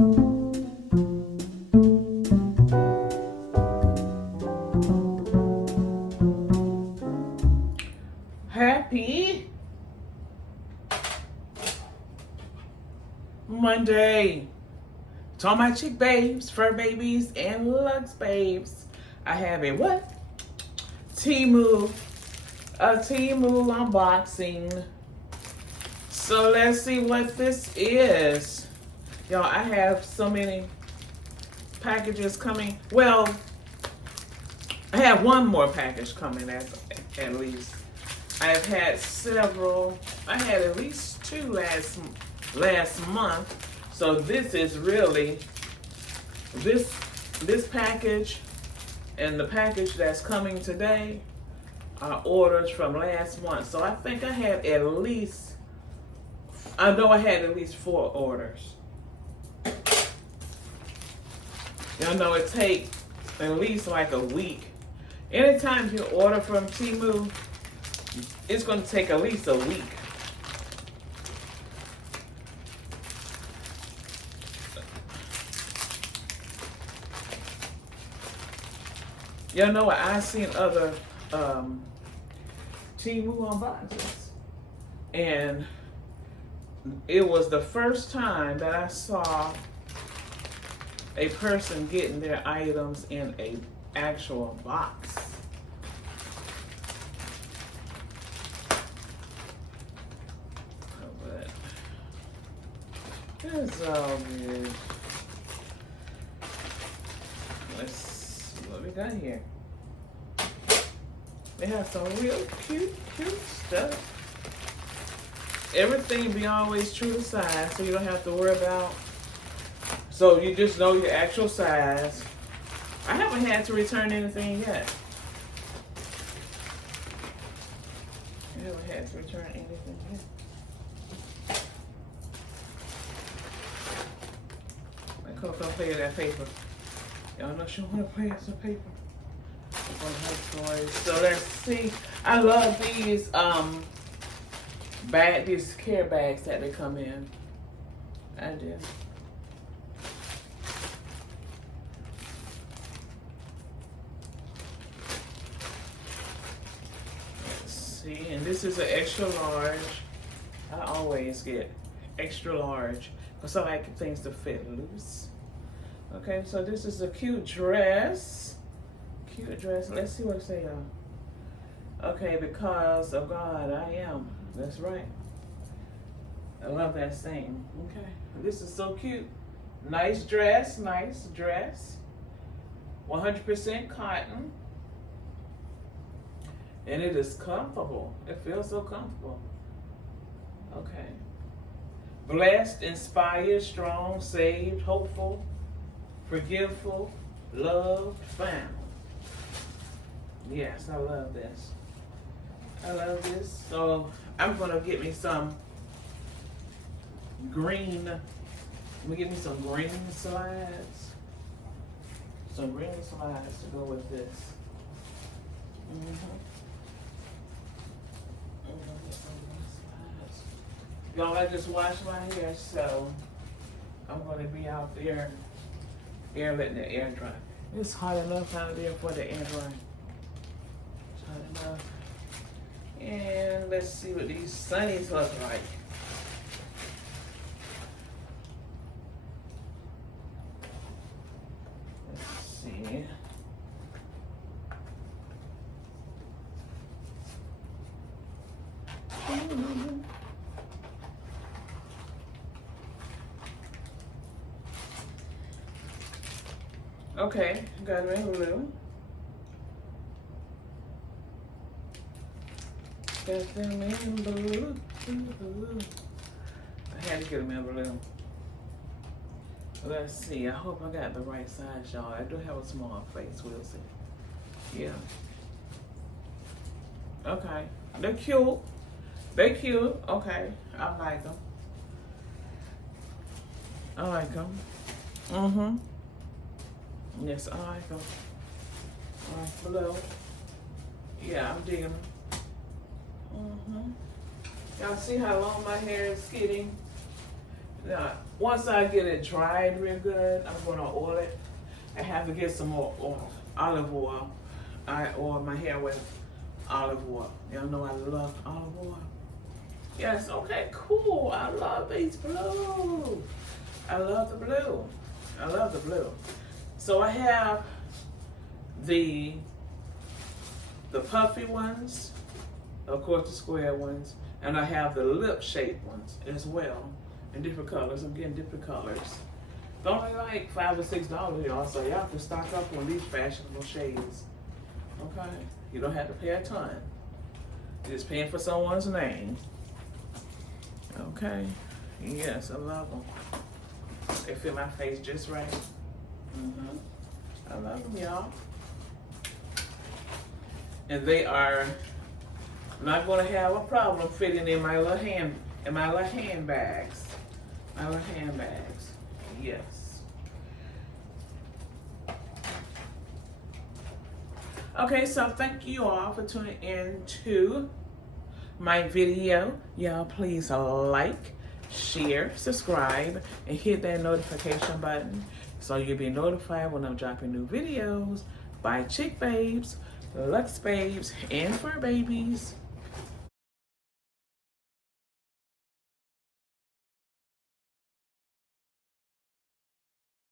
Happy Monday to all my chick babes, fur babies, and luxe babes. I have a what? Temu, a Temu unboxing. So let's see what this is. Y'all, I have so many packages coming. Well, I have one more package coming at least. I have had several. I had at least two last month. So this is really this package and the package that's coming today are orders from last month. So I think I had at least, I know I had at least 4 orders. Y'all know it takes at least like a week. Anytime you order from Temu, it's going to take at least a week. Y'all know what? I've seen other Temu unboxings, and it was the first time that I saw a person getting their items in a actual box. But it's all good. Let's see what we got here. They have some real cute stuff. Everything be always true to size, so you don't have to worry about. So you just know your actual size. I haven't had to return anything yet. I haven't had to return anything yet. My Coco play with that paper. Y'all know she wanna play with some paper. So let's see. I love these these care bags that they come in. I do. Let's see, and this is an extra large. I always get extra large because I like things to fit loose. Okay, so this is a cute dress. Cute dress. Let's see what it say, y'all. Okay, because of God, I am. That's right. I love that saying. Okay, this is so cute. Nice dress, nice dress. 100% cotton. And it is comfortable. It feels so comfortable. Okay. Blessed, inspired, strong, saved, hopeful, forgiveful, loved, found. Yes, I love this. I love this. So I'm gonna get me some green. Let me get me some green slides. Some green slides to go with this. Y'all, I just washed my hair, so I'm gonna be out there letting the air dry. It's hot enough out there for the air dry. Enough. And let's see what these sunnies look like. Let's see. Okay, got it in blue. Got them in blue. I had to get them in blue. Let's see. I hope I got the right size, y'all. I do have a small face. We'll see. Yeah. Okay. They're cute. They're cute. Okay. I like them. I like them. Mm-hmm. Yes, I like them. All right, below. Yeah, I'm digging them. Mm-hmm. Y'all see how long my hair is getting? Now, once I get it dried real good, I'm gonna oil it. I have to get some more oil, olive oil. I oil my hair with olive oil. Y'all know I love olive oil. Yes, okay, cool. I love these blue. I love the blue. I love the blue. So I have the puffy ones, of course the square ones, and I have the lip shaped ones as well in different colors. I'm getting different colors. They're only like $5 or $6, y'all, so y'all can stock up on these fashionable shades. Okay? You don't have to pay a ton. You're just paying for someone's name. Okay? Yes, I love them. They fit my face just right. I love them, y'all. And they are not going to have a problem fitting in my little handbags. My little handbags. Yes. Okay, so thank you all for tuning in to my video. Y'all please like, share, subscribe, and hit that notification button so you'll be notified when I'm dropping new videos by Chick Babes, Luxe Babes, and Fur Babies.